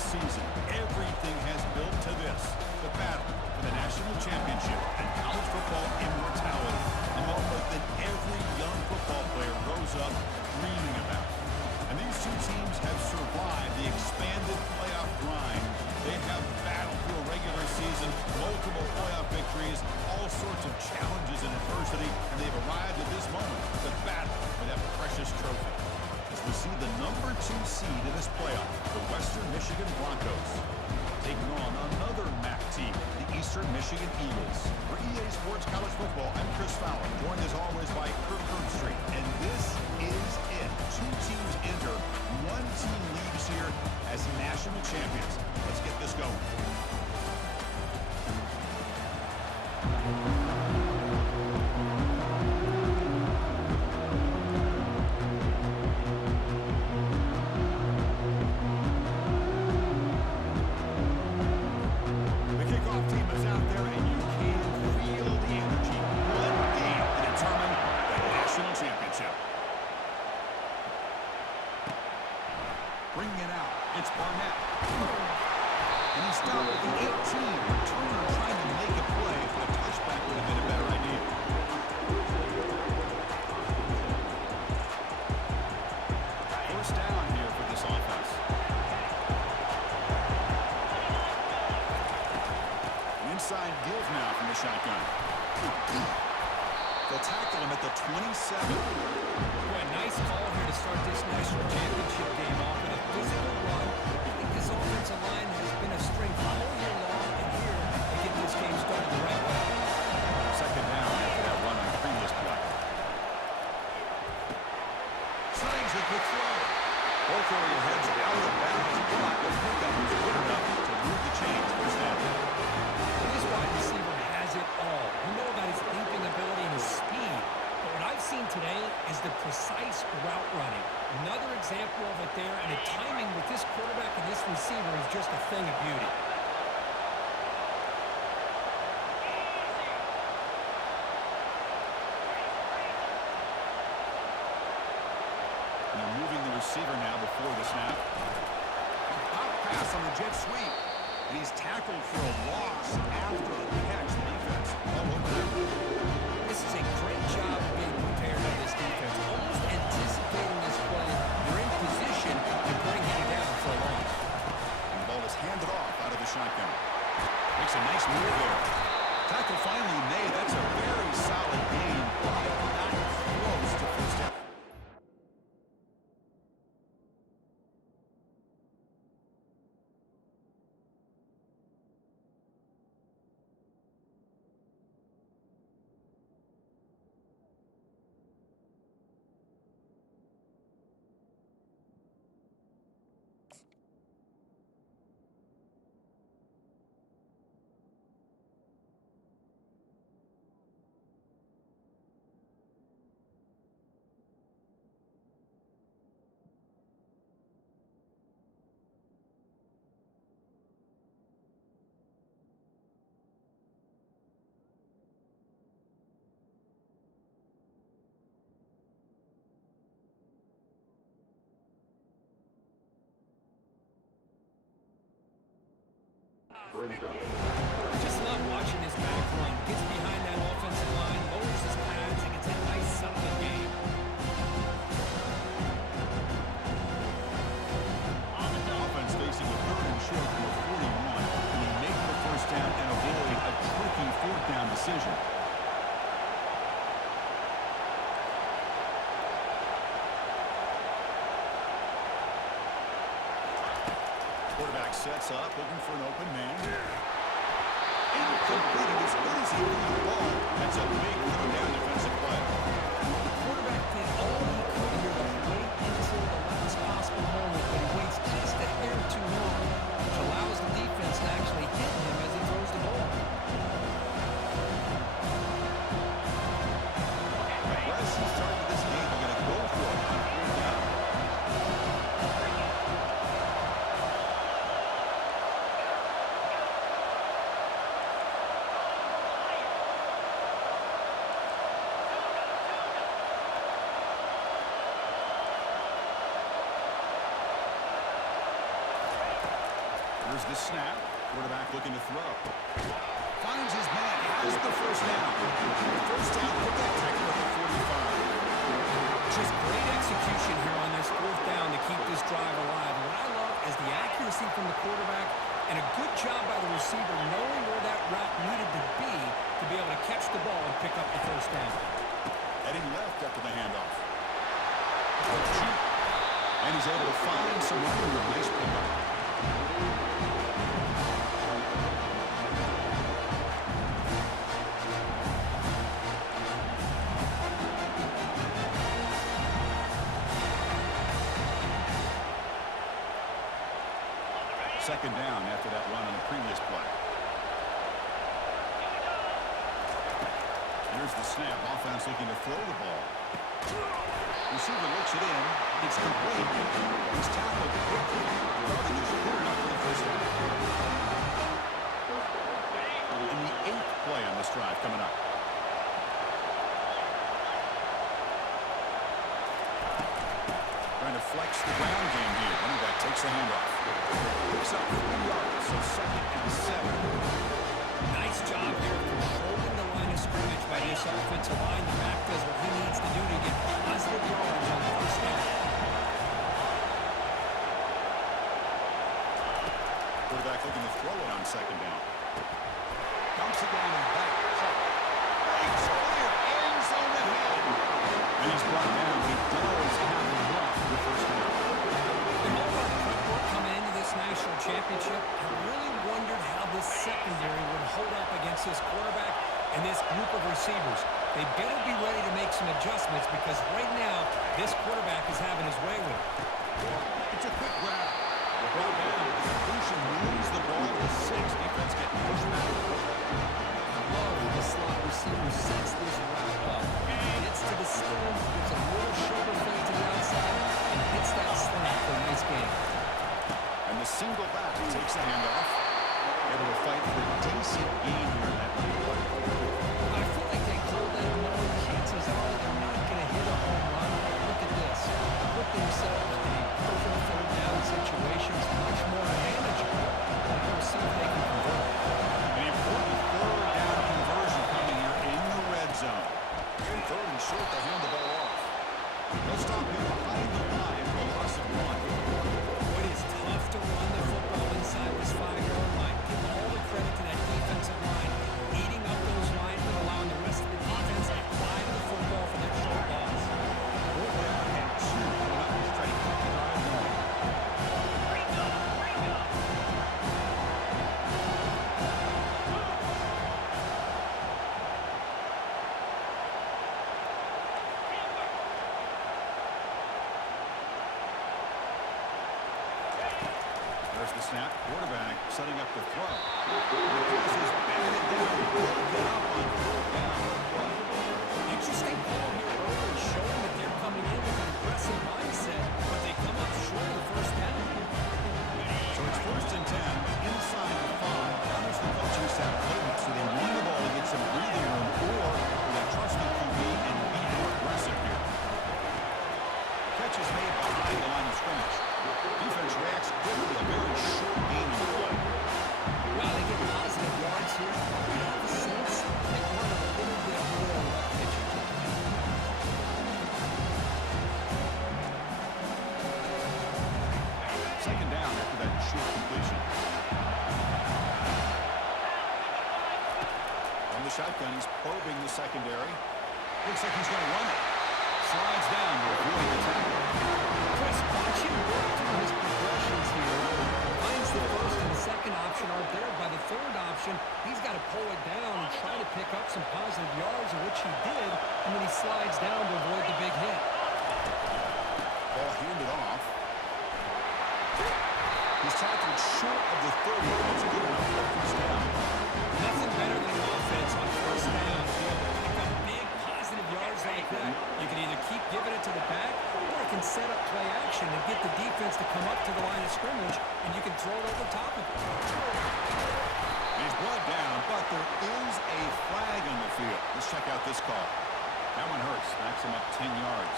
season, everything has built to this, the battle for the national championship and college football immortality, a moment that every young football player grows up dreaming about. And these two teams have survived the expanded playoff grind. They have battled through a regular season, multiple playoff victories, all sorts of challenges and adversity, and they've arrived at this moment, the battle for that precious trophy. As we see the number 2 seed in this playoff, the Western Michigan Broncos, taking on another MAC team, the Eastern Michigan Eagles. For EA Sports College Football, I'm Chris Fowler, joined as always by Kirk Herbstreit. And this is it. 2 teams enter, 1 team leaves here as national champions. Let's get this going. Shotgun. They'll tackle him at the 27. Boy, nice call here to start this national championship game off with a physical run. I think this offensive line has been a strength all year long, and here they get this game started the right way. Second down after that run on the previous play. Signs it with throw. Both area heads out of bounds, but the pickup was good enough to move the chains. First down. This wide receiver has it all. We know about his leaping ability and his speed, but what I've seen today is the precise route running. Another example of it there, and the timing with this quarterback and this receiver is just a thing of beauty. And they're moving the receiver now before the snap. Out pass on the jet sweep. And he's tackled for a loss after the catch. The defense all over him. This is a great job of being prepared by this defense. Almost anticipating this play. They're in position to bring him down for a loss. And the ball is handed off out of the shotgun. Makes a nice move there. Tackle finally made. That's a very solid gain, but not close to first down. Just love watching this back run. Gets behind that offensive line, lowers his pads, and gets a nice solid game. Offense facing a 3rd and short from the 41. And they make the first down and avoid a tricky 4th down decision. Quarterback sets up, looking for an open man. Incomplete. As good as he threw the ball, that's a big third down defensive play. The quarterback did all he could here to wait until the last possible moment, but he waits just a hair too long, which allows the defense to actually hit him as he throws the ball. Aggressive start to this game. They're going to go for it on 4th down. Here's the snap. Quarterback looking to throw. Finds his man. Has the first down. First down. Put that tackle at the 45. Just great execution here on this fourth down to keep this drive alive. What I love is the accuracy from the quarterback and a good job by the receiver knowing where that route needed to be able to catch the ball and pick up the first down. Heading left after the handoff. And he's able to find some running room. Nice pickup. Second down after that run on the previous play. Here's the snap. Offense looking to throw the ball. Receiver looks it in. It's complete. He's tackled quickly. Rather just good enough for the first down. In the 8th play on this drive coming up. Trying to flex the ground game here. Running back takes the handoff. Picks up 3 yards, so 2nd and 7. Nice job here controlling the line of scrimmage by this offensive line. The back does what he needs to do to get positive yards on the first down. Quarterback looking to throw it on 2nd down. Dumps it down and back. It's clear. End zone ahead. And he's brought down. He does have enough for the first down. And all our quick work coming into this national championship, I really wondered how this secondary would hold up against this quarterback and this group of receivers. They better be ready to make some adjustments because right now, this quarterback is having his way with it. It's a quick grab. Brought down. Completion moves the ball to 6. Defense getting pushed back. I love how the slot receiver sets this route up. Gets to the stem, gives a little shoulder fade to the outside, and hits that slant for a nice gain. And the single back takes the handoff. Able to fight for a decent gain here in that play. I feel like they called that knowing chances are they're not going to hit a home run. Look at this. Put themselves in a perfect third down situation. It's much more manageable. We'll see if they can convert. An important third down conversion coming here in the red zone. And 3rd and short to hand the ball off. They'll stop him behind the line for a loss of 1. It is tough to run the football inside this 5-yard line. Give all the credit to that defensive line. Eating up those linemen, allowing the rest of the defense to fly to the football for that short loss. Fourth down and 2 coming up. He's trying to keep the drive going. There's the snap. Quarterback setting up the throw. The pass is batted down. Broken up on 4th down. Interesting call here early, showing that they're coming in with an aggressive mindset, but they come up short of the first down. So it's 1st and 10 inside the 5. Now there's the coaching staff playbook. So they want the ball to get some breathing room, or they trust the QB and be more aggressive here. Catch is made behind the line of scrimmage. Defense reacts quickly. A very short game in play. While they get positive yards here, I have a sense they want a little bit more pitching. Second down after that short completion. From the shotgun, he's probing the secondary. Looks like he's going to run it. Slides down to avoid the tackle. Chris, watch him work through his progressions here. Finds the first and the second option aren't there. By the third option, he's got to pull it down and try to pick up some positive yards, which he did, and then he slides down to avoid the big hit. Ball handed off. He's tackled short of the 30. That's good enough for a first down. Nothing better than offense on first down. To be able to pick up big positive yards like that. You can either keep giving it to the back, or you can set up play action and get the defense to come up to the line of scrimmage, and you can throw it over top of it. He's brought down, but there is a flag on the field. Let's check out this call. That one hurts. Backs him up 10 yards.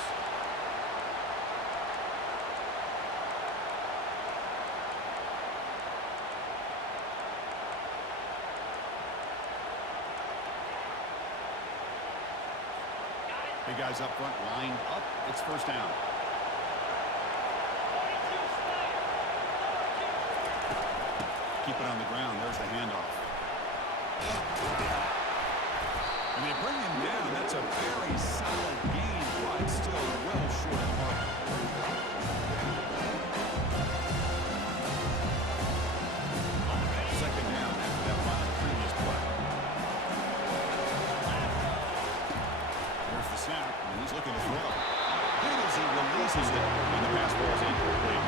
The guys up front lined up. It's first down. Keep it on the ground. There's the handoff. And they bring him down. That's a very solid gain, but still well short of the mark. Second down after that run on the previous play. There's the snap, and he's looking to throw. Good as he releases it, and the pass ball is incomplete.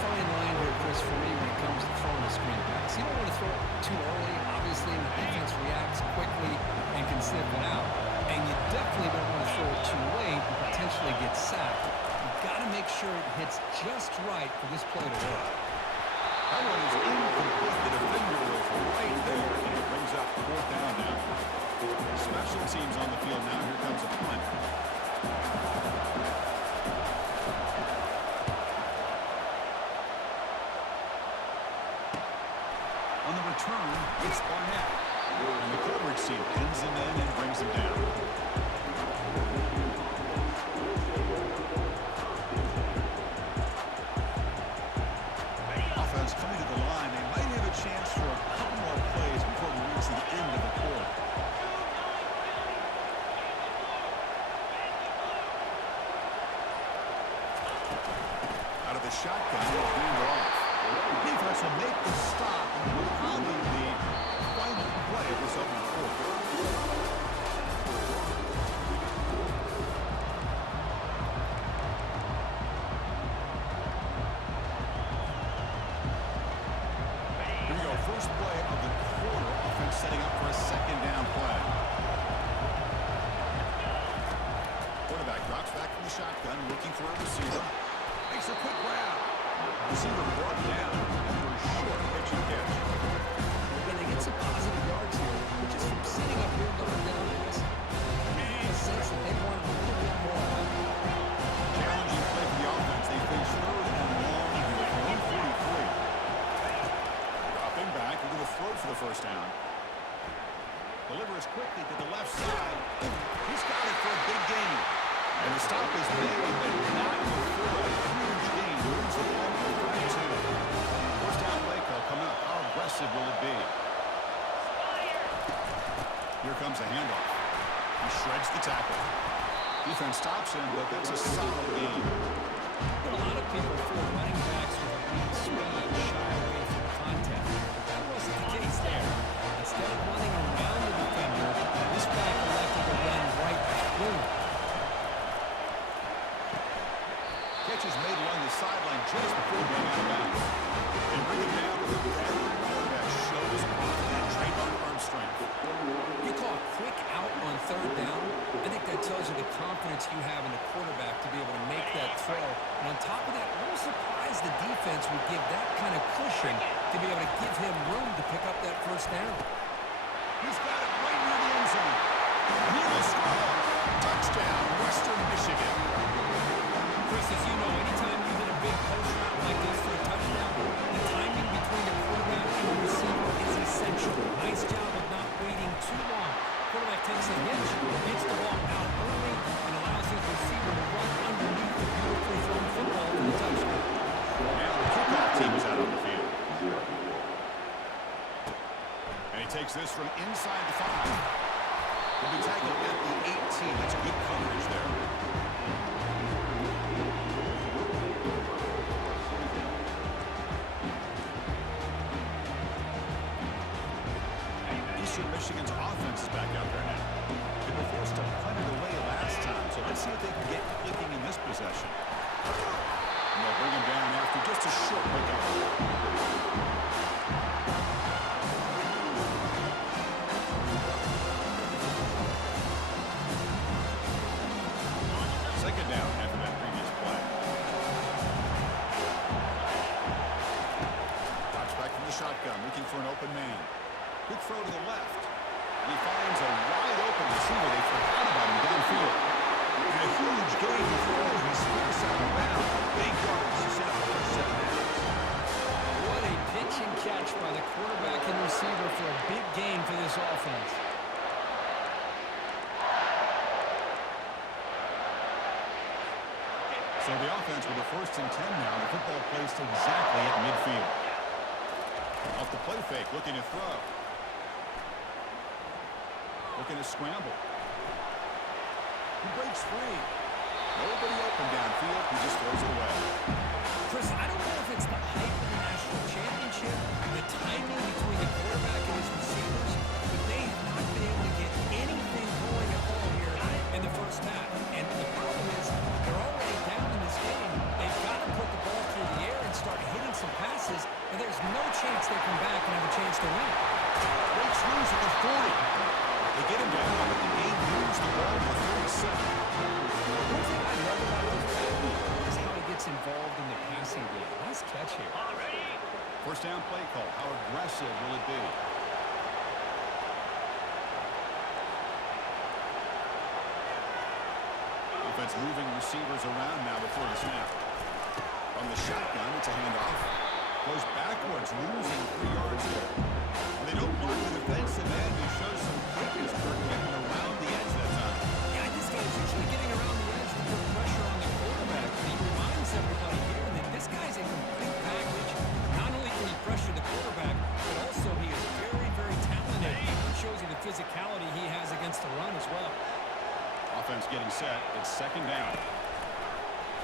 Fine line here, Chris, for me when it comes to throwing a screen pass. You don't want to throw it too early. Obviously, the defense reacts quickly and can sniff it out. And you definitely don't want to throw it too late and potentially get sacked. You've got to make sure it hits just right for this play to work. That one is incomplete. The defender was right there, and it brings up fourth down now. Special teams on the field now. Here comes a punt. On the return, it's Barnett. And the coverage team pins him in and brings him down. Offense coming to the line. They might have a chance for a couple more plays before we reach the end of the quarter. Out of the shotgun, we'll hand off. Defense will make the stop, and will probably be the final play of this opening quarter. Here we go, first play of the quarter. Offense setting up for a second down play. Quarterback drops back from the shotgun, looking for a receiver. Makes a quick grab. Receiver brought down for a short pitch and catch. And they get some positive yards here, but just from sitting up here going down this, I have a sense that they want a little bit more out of it. Challenging play for the offense. They face third and long here at 143. Dropping back, we're going to throw for the first down. Delivers quickly to the left side. He's got it for a big gain. And the stop is made, but not before a huge gain. Moves the ball for 32. First down play call coming up. How aggressive will it be? Here comes the handoff. He shreds the tackle. Defense stops him, but that's a solid gain. A lot of people feel running backs with a weak speed shy away from contact. But that wasn't the case there. Instead of running around the defender, this back elected to run right through him. Catch is made along the sideline just before going out of bounds. And bring it down with a veteran quarterback shows off that trademark arm strength. You call a quick out on third down. I think that tells you the confidence you have in the quarterback to be able to make that throw. And on top of that, I'm surprised the defense would give that kind of cushion to be able to give him room to pick up that first down. He's got it right near the end zone. He will score. Touchdown, Western Michigan. Chris, as you know, anytime you hit a big post route like this for a touchdown, the timing between the quarterback and the receiver is essential. Nice job of not waiting too long. Quarterback takes a hitch, gets the ball out early, and allows his receiver to run underneath the beautifully thrown football for the touchdown. Now the kickoff team is out on the field. And he takes this from inside the 5. Will be tackled at the 18. That's good coverage there. Eastern Michigan's offense is back out there now. They were forced to punt it away last time, so let's see if they can get clicking in this possession. And they'll bring him down after just a short pickup. Second down after that previous play. Drops back from the shotgun, looking for an open man. Quick throw to the left. And he finds a wide-open receiver. They forgot about him downfield. And a huge gain before he's forced out of bounds. Big yards to set up the first 7 downs. What a pitch and catch by the quarterback and receiver for a big gain for this offense. So the offense with a 1st and 10 now. The football placed exactly at midfield. Off the play fake, looking to throw. Looking to scramble. He breaks free. Nobody open downfield. He just throws it away. Chris, I don't know if it's the hype of the national championship, the timing between the quarterback and his receivers, but they have not been able to get anything going at all here in the first half. And the problem is they're already down in this game. They've got to put the ball through the air and start hitting some passes, and there's no chance they come back and have a chance to win. Breaks loose at the 40. They get him down, but the game moves the ball to the 37. One thing I love about this guy is how he gets involved in the passing game. Nice catch here. First down play call. How aggressive will it be? Defense moving receivers around now before the snap. From the shotgun, it's a handoff. Goes backwards, losing 3 yards there. They don't mark the defensive end. He shows some quickness for getting around the edge that time. Yeah, this guy's usually getting around the edge to put pressure on the quarterback. But he reminds everybody here that this guy's a complete package. Not only can he pressure the quarterback, but also he is very, very talented. It shows you the physicality he has against the run as well. Offense getting set. It's 2nd down.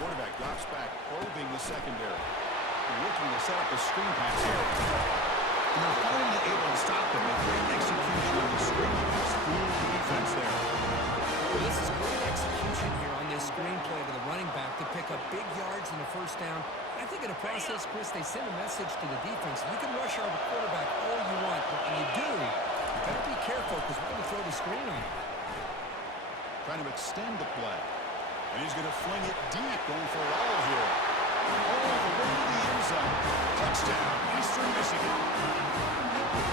Quarterback drops back, probing the secondary. Looking to set up a screen pass here. And they're finally able to stop him with great execution on the screen pass. Fool the defense there. Well, this is great execution here on this screen play to the running back to pick up big yards in the first down. I think in the process, Chris, they send a message to the defense. You can rush our quarterback all you want, but when you do, you better be careful because we're going to throw the screen on him. Trying to extend the play. And he's going to fling it deep, going for it all here. All the way to the end zone. Touchdown, Eastern Michigan.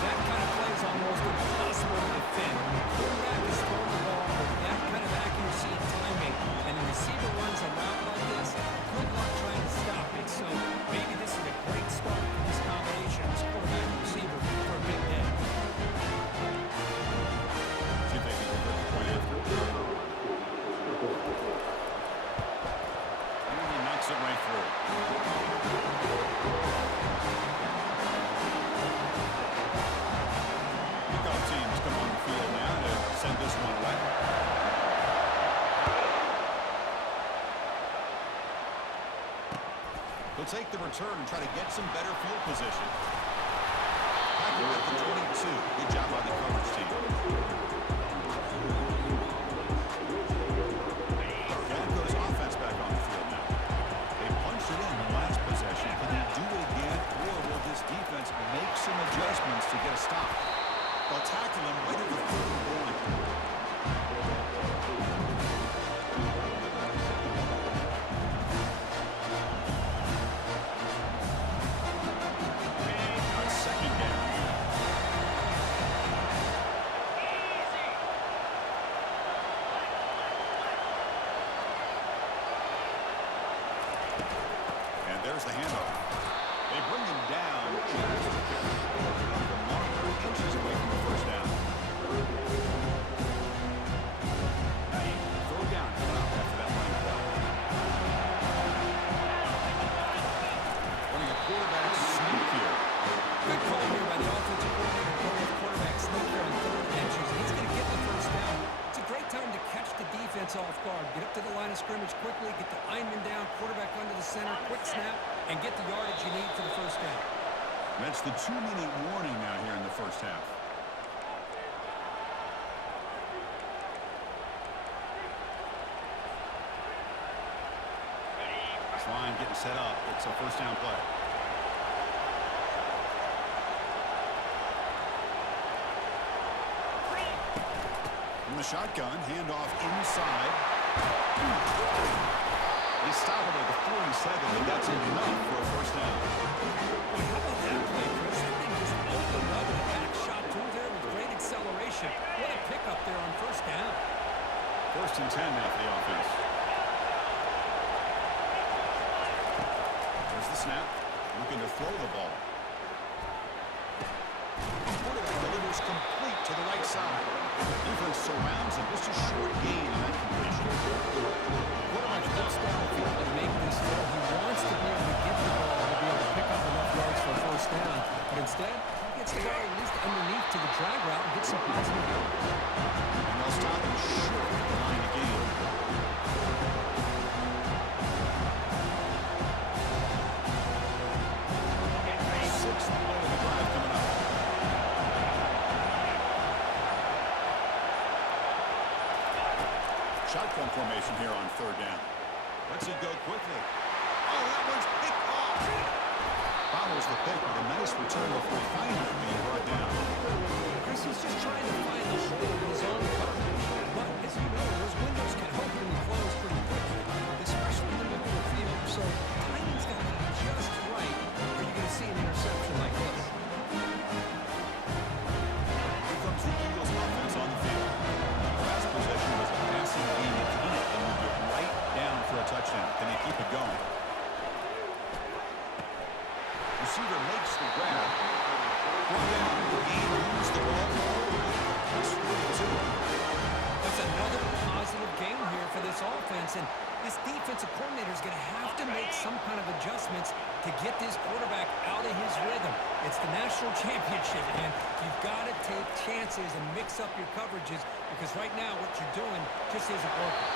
That kind of play is almost impossible to defend. The quarterback is throwing the ball with that kind of accuracy and timing, and the receiver runs a route like this. Good luck trying to stop it. So maybe this is a great start for this combination, this quarterback and receiver, for a big day. See if they can convert the point after. And he knocks it right through. Kickoff teams come on the field now to send this one away. They'll take the return and try to get some better field position. Packer at the 22. Good job by the coverage team. Broncos offense back on the field now. They punched it in the last possession. Can they do it again, or will this defense make some adjustments to get a stop? They'll tackle him right at the 31. Now it's 2nd down. And there's the handoff. They bring him down just the marker inches away from the first down. Throw down coming up after that running play. Running a quarterback sneak here. Good call here by the offensive coordinator. Going with quarterback sneak here on 3rd and inches. He's going to get the first down. It's a great time to catch the defense off guard. Get up to the line of scrimmage quickly, get the lineman down, quarterback under the center, quick snap, and get the yardage you need for the first down. That's the 2-minute warning now here in the first half. This line getting set up. It's a first down play. From the shotgun, handoff inside. They stop it at the 47, but that's enough for a first down. Boy, how about that play, Chris? That thing just opened up and a back shot through there with great acceleration. What a pickup there on first down. 1st and 10 now for the offense. There's the snap. Looking to throw the ball. Quarterback delivers complete to the right side. Defense surrounds him. Just a short gain on that completion. Quarterback looks downfield to make the Shotgun formation here on third down. Let's it go quickly. Oh, that one's picked off. Follows the pick with a nice return before finally being brought down. Chris, he's just trying to find the hole in his own coverage. But, as you know, those windows can open and close pretty quickly, especially in the middle of the field. So, timing's got to be just right, or you're going to see an interception like this. Here comes the Eagles offense on the field. Last possession was a passing game with Keenan and moved it right down for a touchdown. Can they keep it going? Receiver makes the grab. Brought down. The game moves the ball forward. It's 42. That's another positive game here for this offense, and this defensive coordinator is going to have to make some kind of adjustments to get this quarterback out of his rhythm. It's the national championship, and you've got to take chances and mix up your coverages because right now what you're doing just isn't working.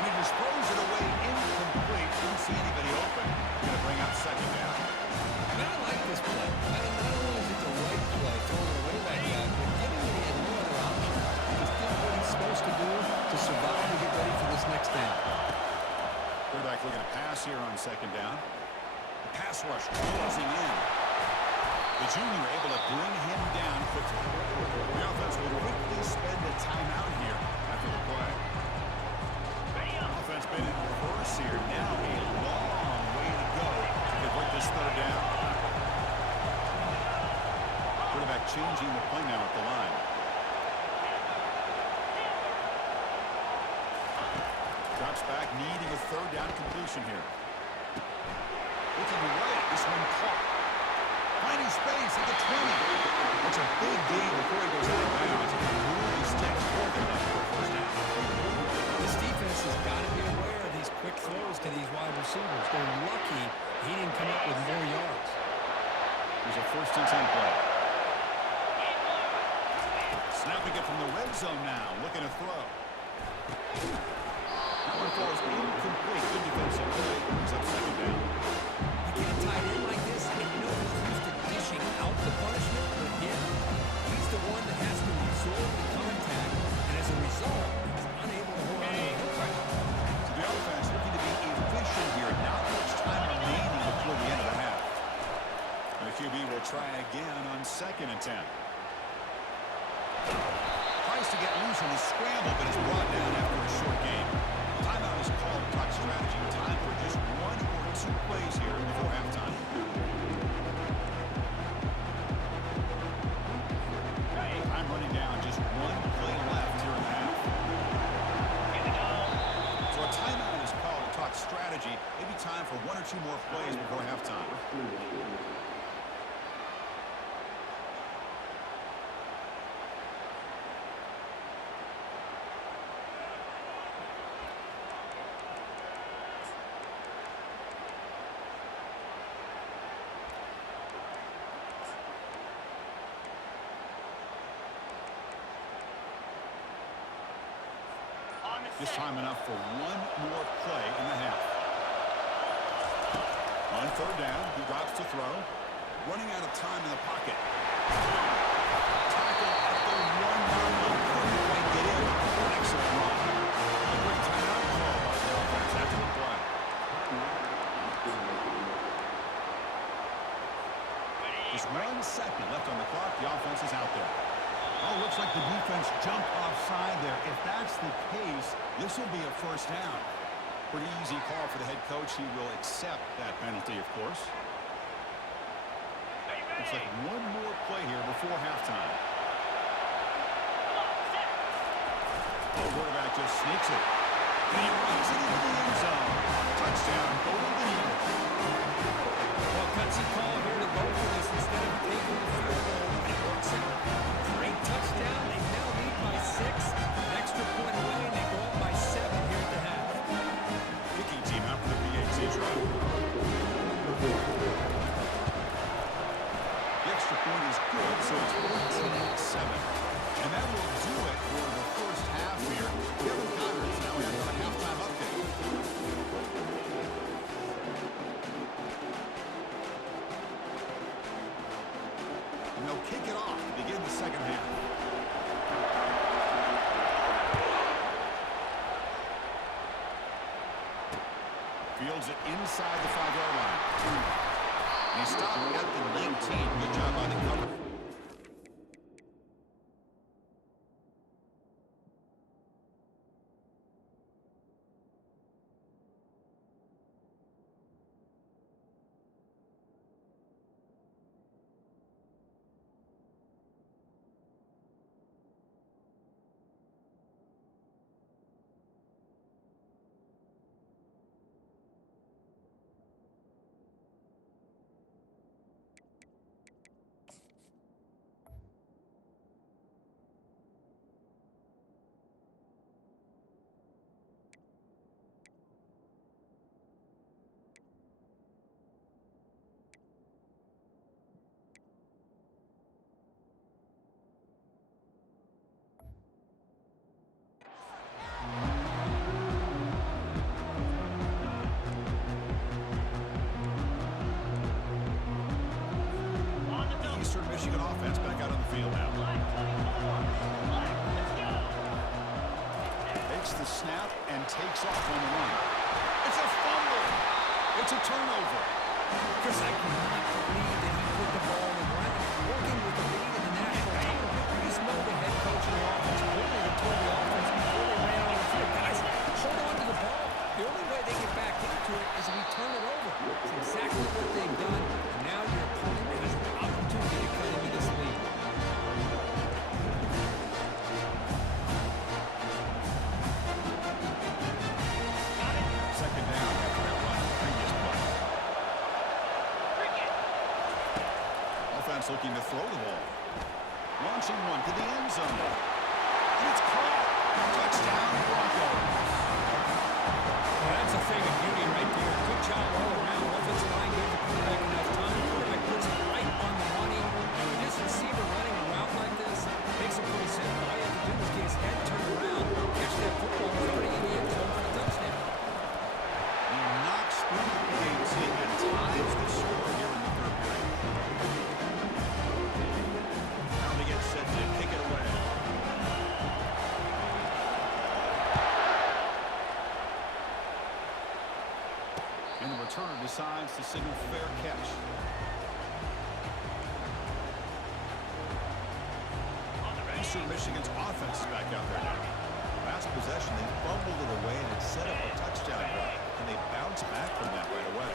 And he just throws it away incomplete. Didn't see anybody open. Going to bring up second down. And I like this play. Not only is it the right play, throwing it away like that, but giving him the no other option. He's doing what he's supposed to do to survive and get ready for this next down. Quarterback looking to pass here on second down. The pass rush closing in. The junior able to bring him down quickly. The offense will quickly spend a timeout here after the play. Offense been in reverse here. Now a long way to go to convert this third down. Quarterback changing the play now at the line. Drops back, needing a third down completion here. Looking right, this one caught. Finding space at the 20. That's a big gain before he goes out of bounds. It really sticks with him for a first down. This defense has got to be aware of these quick throws to these wide receivers. They're lucky he didn't come up with more yards. Here's a 1st and 10 play. Snapping it from the red zone now. Looking to throw. That one falls incomplete. Good defensive play. Brings up second down. You get a tight end like this, and you know he's used to dishing out the punishment, but him, he's the one that has to absorb the contact, and as a result, he's unable to hold on to the football. So the offense looking to be efficient here. Not much time remaining before the end of the half. And the QB will try again on 2nd and 10. Tries to get loose on the scramble, but is brought down after a short game. Timeout is called. Talk strategy. Time for just 1 or 2 plays here before halftime. Time running down. Just 1 play left here in the half. So a timeout is called. Talk strategy. Maybe time for 1 or 2 more plays before halftime. This time enough for 1 more play in the half. On 3rd down, he drops to throw. Running out of time in the pocket. Tackle at the 1-yard line. Couldn't quite get in. An excellent run. A quick timeout call by the offense after the play. Just 1 second left on the clock. The offense is out there. Oh, looks like the defense jumped offside there. If that's the case, this will be a 1st down. Pretty easy call for the head coach. He will accept that penalty, of course. Looks like 1 more play here before halftime. The quarterback just sneaks it. And he runs it into the end zone. Touchdown, Golden Eagles. Well, gutsy call here to go for this instead of taking the field goal. And it works out. Great touchdown. They now lead by 6. An extra point away, and they go up by 7 here at the half. Kicking team out for the PAT drive. The extra point is good, so it's 14-7. And that will do it for the first half here. Kevin Connor is now in for a halftime update. And they'll kick it off to begin the second half. Fields it inside the 5-yard line. He stopped at the 19. Good job by the cover. Michigan offense back out on the field now. Takes the snap and takes off on the run. It's a fumble. It's a turnover. Chris, I cannot believe that he put the ball on the ground. Working with the lead in the national title. You just know the head coach and the offense coordinator told the offense before they ran on the field, guys, hold on to the ball. The only way they get back into it is if we turn it over. It's exactly what they've done. And now your opponent has an opportunity to cut into this lead. Second down after that run on the previous play. Offense looking to throw the ball. Launching one to the end zone. And it's caught. Touchdown, Broncos. Well, that's a thing of beauty right there. Good job all around. Offensive line gave the quarterback enough time. The quarterback puts it right on the money. And with this receiver running a route like this, makes it pretty simple. All you have to do is get his head turned around, catch that football, he's already in the end zone for the touchdown. He knocks through the gates and ties the score here in the third period. Now they get set to kick it away. And the returner decides to signal fair catch. Eastern Michigan's offense is back out there now. Last possession, they fumbled it away and it set up a touchdown drive. And they bounce back from that right away.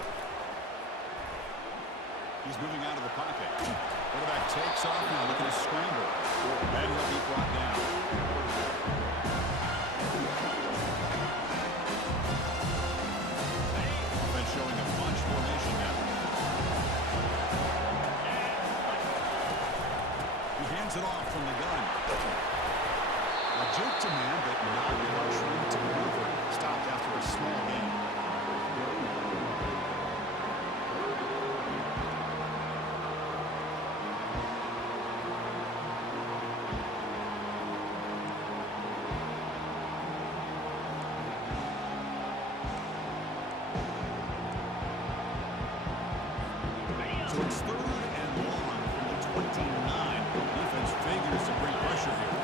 He's moving out of the pocket. Quarterback takes off now, looking to scramble. And he'll be brought down. Offense showing a bunch formation now. He hands it off from the gun. A juke to man, but not much room to maneuver. Stopped after a small gain. So it's third and long from the 29. Defense figures to bring pressure here.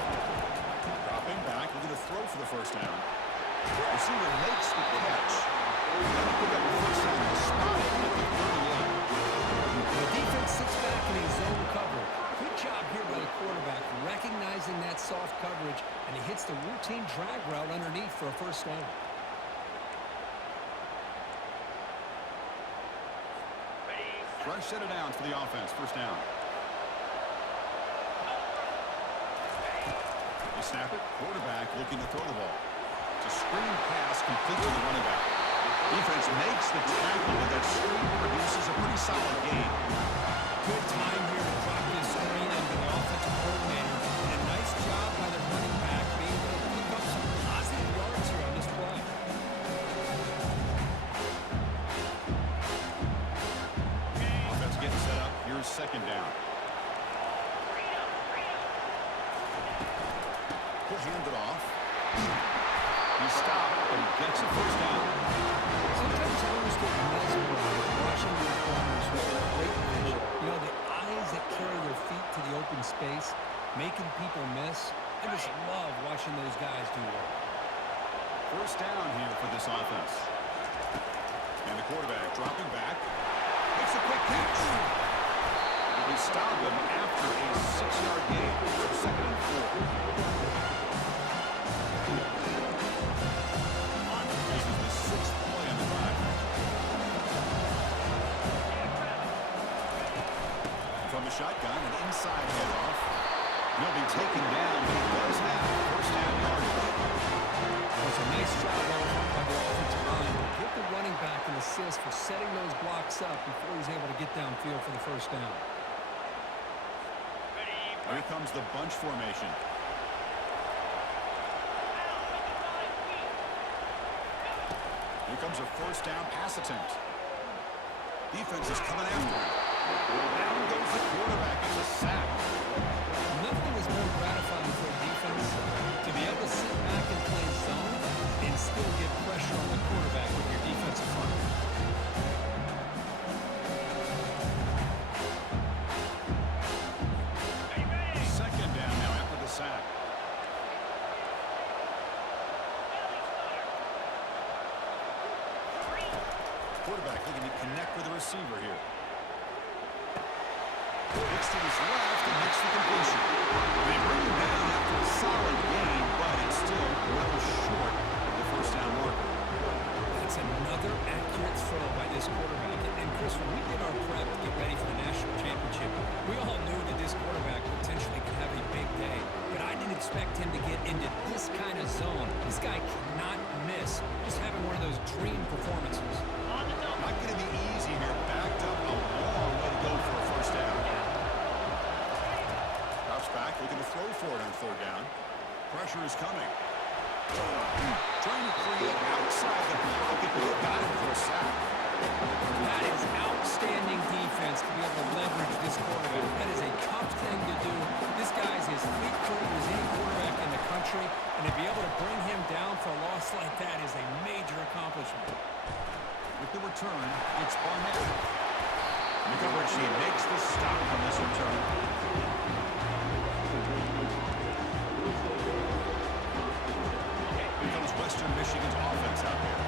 Dropping back, looking to throw for the first down. Receiver makes the catch. Gonna pick up the first down and spot it at the 38. The defense sits back in his zone cover. Good job here by the quarterback, recognizing that soft coverage, and he hits the routine drag route underneath for a first down. Fresh set of downs for the offense. First down. They snap it. Quarterback looking to throw the ball. It's a screen pass complete to the running back. Defense makes the tackle, but that screen produces a pretty solid gain. Good time here to drop this screen under the offensive coordinator. And a nice job by the running back being able to pick up some positive yards here on this play. Offense getting set up. Here's second down. He'll hand it off. He stopped, but he gets a first down. Sometimes I always get mesmerized watching these runners with their great vision. You know, the eyes that carry their feet to the open space, making people miss. I just love watching those guys do work. First down here for this offense. 6-yard gain. So 2nd and 4. This is the 6th play on the drive. From the shotgun, an inside handoff. He'll be taken down, but he does have first down yardage. Well, it's a nice job by the offensive line to get the running back an assist for setting those blocks up before he's able to get downfield for the first down. Here comes the bunch formation. Here comes a first down pass attempt. Defense is coming after him. Down goes the quarterback. It's a sack. Nothing is more gratifying for a defense to be able to sit back and play zone and still get pressure on the quarterback with your defensive front. Second down now after the sack. Quarterback looking to connect with the receiver here. Looks to his left and makes the completion. They bring him down after a solid gain, but it's still well short of the first down marker. That's another accurate throw by this quarterback. And Chris, when we did our prep to get ready for the national championship, we all knew that this quarterback potentially could have a big day. But I didn't expect him to get into this kind of zone. This guy cannot miss. Just having one of those dream performances. Not going to be easy here. Backed up a long way to go for a first down. Drops back, looking to throw for it on third down. Pressure is coming. Trying to create outside the pocket, but he got him for a sack. That is outstanding defense to be able to leverage this quarterback. That is a tough thing to do. This guy's as fleet-footed as any quarterback in the country, and to be able to bring him down for a loss like that is a major accomplishment. With the return, it's Barnett. In the coverage, he makes the stop on this return. Here comes Western Michigan's offense out there.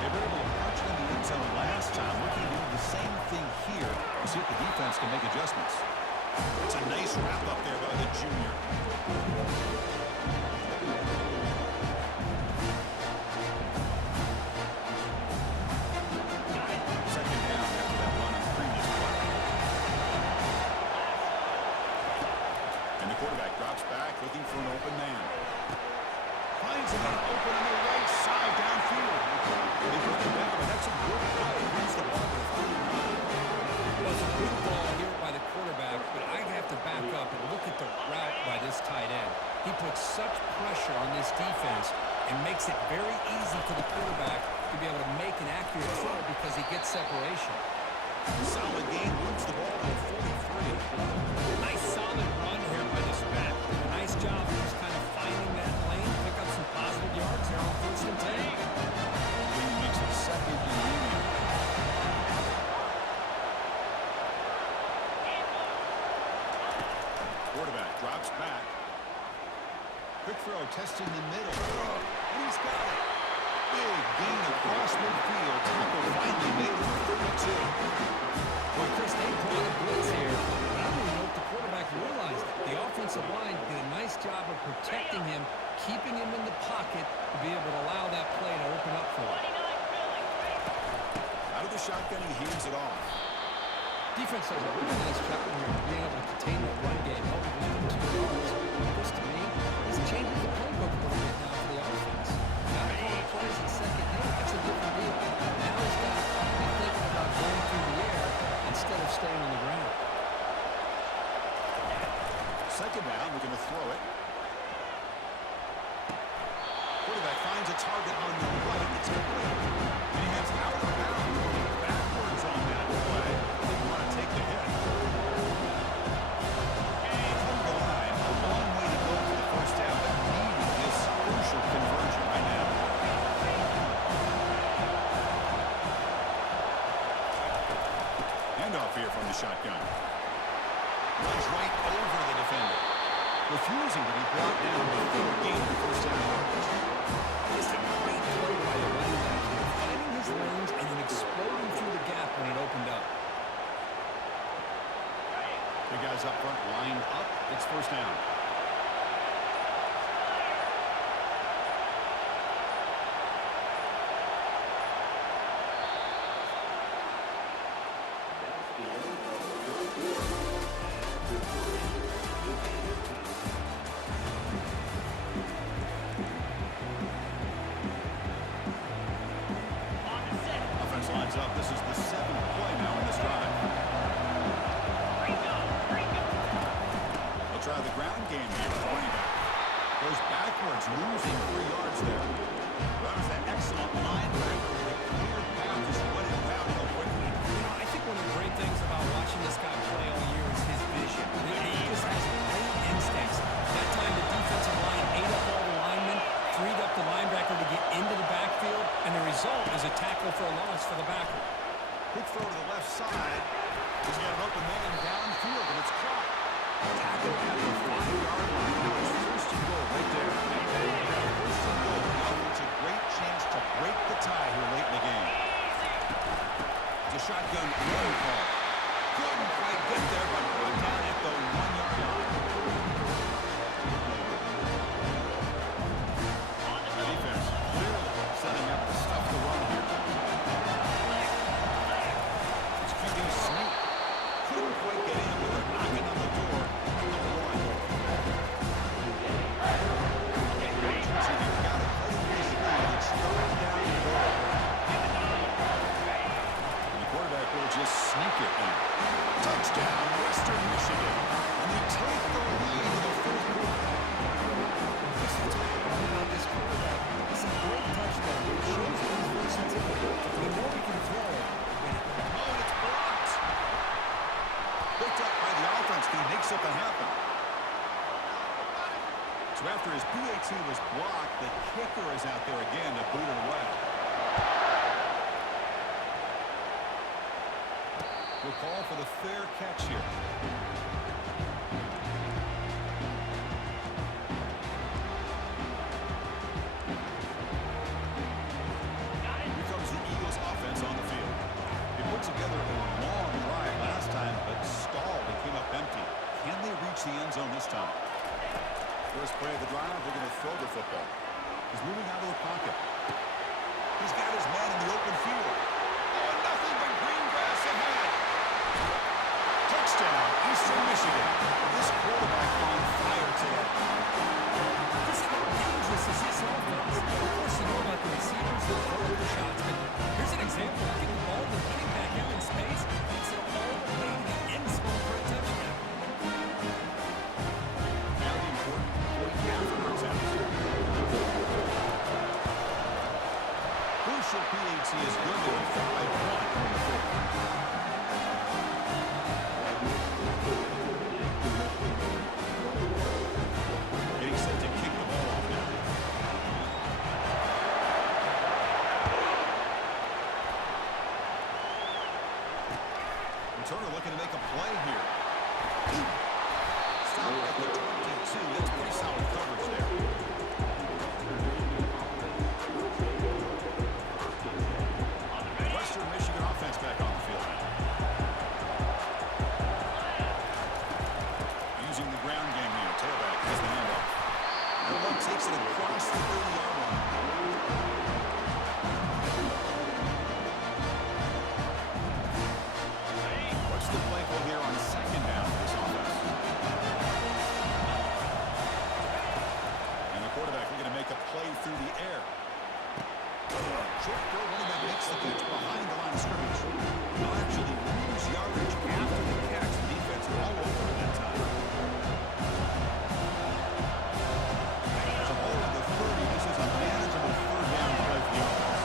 They were able to punch in the end zone last time. Looking to do the same thing here. We'll see if the defense can make adjustments. It's a nice wrap up there by the junior. Second down after that run on the previous play. And the quarterback drops back, looking for an open man. Finds him open on the right side downfield. They put him down, but that's a good play. Brings the ball to 39. Well, it's a good ball here by the quarterback, but I have to back up and look at the route by this tight end. He puts such pressure on this defense and makes it very easy for the quarterback to be able to make an accurate throw because he gets separation. Solid gain, moves the ball to 43. Nice solid run here by this back. A nice job of just kind of finding that lane, pick up some positive yards there on first and 10. Then he makes it second and medium. Quarterback drops back. Quick throw, testing the middle. And he's got it. Big gain across midfield. Tackle finally made it for 32. Well, Chris, they brought a blitz here, but I don't even know if the quarterback realized it. The offensive line did a nice job of protecting him, keeping him in the pocket to be able to allow that play to open up for him. Out of the shotgun, he hands it off. Defense does a really nice job here of being able to contain that run game, helping just get 2 yards. Chris, to me, this changes the playbook a little bit now for the offense. Got to call the plays at second down. That's a different deal. Now he's got to be thinking about going through the air instead of staying on the ground. Second down, we're going to throw it. Quarterback finds a target on the right. It's complete. And he heads out of bounds, going backwards on that play. Didn't want to take the hit. From the line, a long way to go for the first down, but needing this crucial conversion right now. Handoff here from the shotgun. Runs right over the defender. Refusing to be brought down before gaining the first down yardage. Just a great play by the running back here, finding his lanes and then exploding through the gap when it opened up. The guys up front lined up. It's first down. Offense lines up. This is the 7th play now in this drive. They'll try the ground game here. Running back goes backwards, losing 3 yards there. Runs that excellent linebacker with a clear path to run it down real quickly. I think one of the great things about watching this guy play all year is his vision. He just has great instincts. That time the defensive line ate up all the linemen, freed up the linebacker to get into the backfield, and the result is a tackle for a loss for the backer. Quick throw to the left side. He's got an open man downfield, and it's caught. Tackle at the 5-yard line. Now it's first and goal right there. First and goal. Now it's a great chance to break the tie here late in the game. It's a shotgun run call. Couldn't quite get there, but brought down at the 1-yard line. The defense clearly setting up the stuff to run here. It's QB sneak. Couldn't quite get in, but they're knocking on the door. Number 1. So you've got to play this lead. It's third down and goal. And the quarterback will just sneak it in. Touchdown, Western Michigan. And they take the lead in the fourth quarter. That's what's great about this quarterback. It's a great touchdown. It shows his versatility. We know he can throw it. Oh, and it's blocked. Picked up by the offense. He makes something happen. So after his PAT was blocked, the kicker is out there again to boot it away. We'll call for the fair catch here. Here comes the Eagles offense on the field. They put together a long drive last time, but stalled and came up empty. Can they reach the end zone this time? First play of the drive, they're going to throw the football. He's moving out of the pocket. He's got his man in the open field. Oh, nothing but green grass ahead. Touchdown, Eastern Michigan. This quarterback on fire today. Just how dangerous is this offense? Of course, you know about the receivers, the vertical shots, but here's an example. Getting the ball and getting back out in space takes it all the way to the end zone for a touchdown. Very important point afterwards. Crucial PAT is good there. 5-1 on the fourth. Getting set to kick the ball off now. Returner looking to make a play here. Stop at the 22. That's pretty solid coverage there. Western Michigan offense back on the field. Using the ground game here. Tailback has the handoff. The one takes it across the 30-yard line. What's the play call here on second down for this offense? And the quarterback looking to make a play through the air. Short throw, running back makes the catch behind the line of scrimmage. They'll actually lose yardage after the catch. The defense all over at that time. So over the 30, this is a manageable third down play for the offense.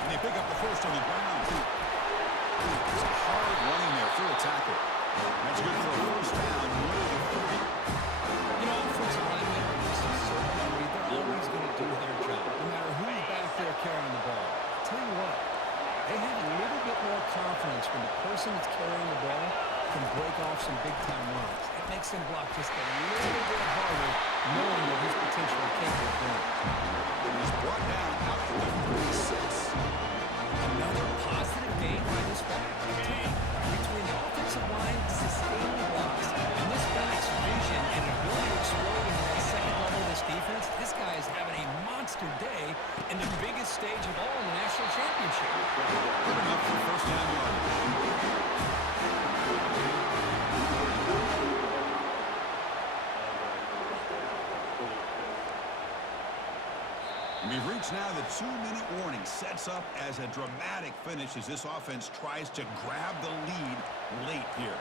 And they pick up the first on the ground. It's a hard running there through a tackle. That's good for a first down near the 30. You know, offensive linemen are just a certain degree. They're always going to do their job, no matter who's back there carrying the ball. I'll tell you what, they have a little bit more confidence when the person that's carrying the ball can break off some big-time runs. It makes him block just a little bit harder, knowing that he's potentially capable of doing it. He's brought down out to the 36. Another positive gain by this back. Between the offensive line sustaining the 2-minute warning sets up as a dramatic finish as this offense tries to grab the lead late here.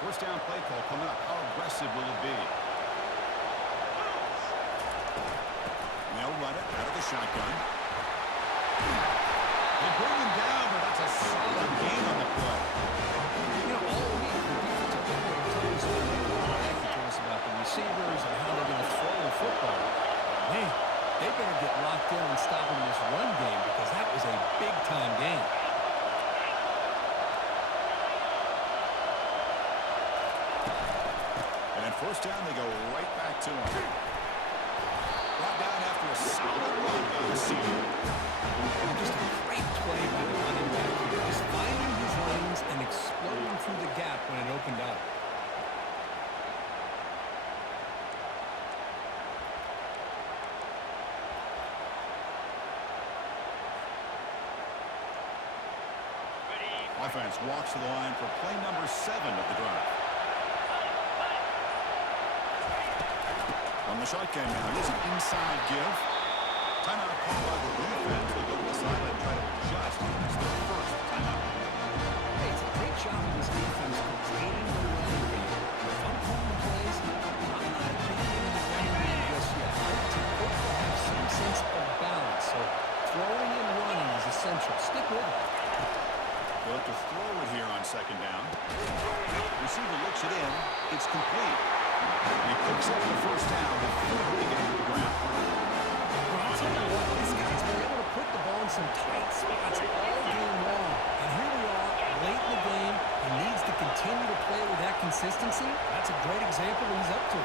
First down play call coming up. How aggressive will it be? They'll run it out of the shotgun. They bring him down, but that's a solid gain on the play. You know, all week, the defensive coordinator told us about the receivers and how they're going to throw the football. Man, they better get locked in on stopping this run game because that was a big-time game. And first down, they go right back to him. Brought down after a solid run by the senior. Just a great play by the running back here. Just finding his lanes and exploding through the gap when it opened up. Offense walks to the line for play number 7 of the drive. On the shotgun now, here's an inside give. Timeout call by the defense. They go to the sideline, try to adjust. It's their first timeout. Hey, it's a great job of this defense containing the running game. If I'm calling the plays, I'm not abandoning the running game just yet. It's important to have some sense of balance, so throwing and running is essential. Stick with it. They'll have to throw it here on second down. Receiver looks it in. It's complete. And he picks up the first down before they get to the ground. Well, I'll tell you what, this guy's been able to put the ball in some tight spots all game long. And here we are, late in the game. He needs to continue to play with that consistency. That's a great example of what he's up to.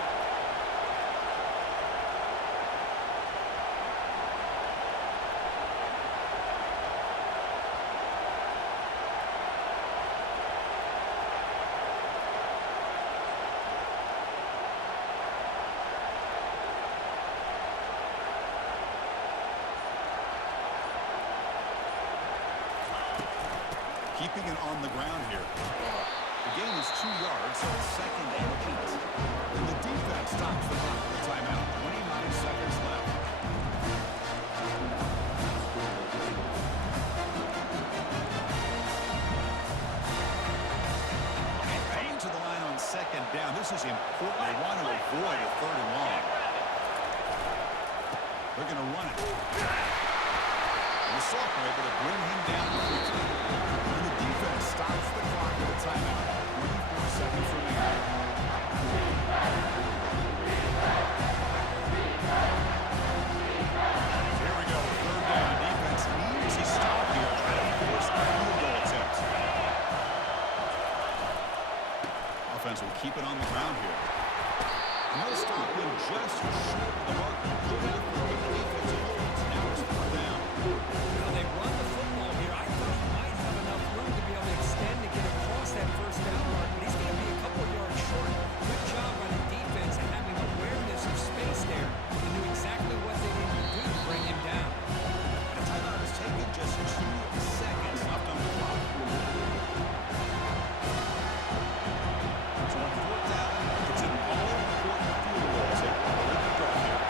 Keeping it on the ground here. The gain is 2 yards, so it's 2nd and 8. And the defense stops the clock with a timeout. 29 seconds left. And coming to the line on second down. This is important. They want to avoid a 3rd and long. They're going to run it. And the sophomore able to bring him down quickly. And the defense stops the clock with a timeout. 24 seconds remaining. Here we go. 3rd down. Defense needs a stop here. Trying to force a field goal attempt. Offense will keep it on the ground here. And they'll stop him just short of the marker. Good effort with the defense holds. Now it's 4th down. Now they run the football here. I thought he might have enough room to be able to extend and get across that first down mark, but he's going to be a couple of yards short. Good job by the defense and having awareness of space there and knew exactly what they needed to do to bring him down. The timeout is taken. Just 2 seconds left on the clock. So on 4th down, it's an all-important field goal. Take a look at breath here.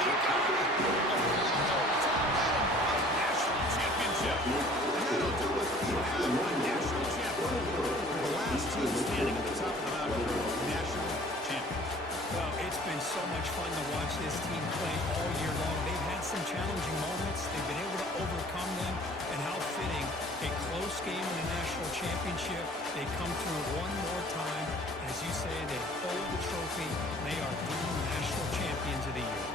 He got it! A field goal to win a national championship. And that'll do it. We have a national champion. The last team standing at the top of the mountain, national champions. Well, it's been so much fun to watch this team play all year long. They've had some challenging moments. They've been able to overcome them. And how fitting, a close game in the national championship. They come through one more time. As you say, they hold the trophy. They are the national champions of the year.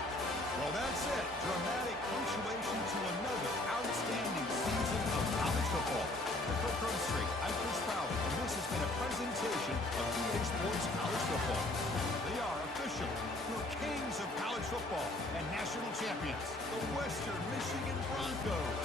Well, that's it. Dramatic punctuation to another outstanding season of college football. For Kirk Herbstreit, I'm Chris Fowler, and this has been a presentation of EA Sports College Football. They are official, your kings of college football and national champions, the Western Michigan Broncos.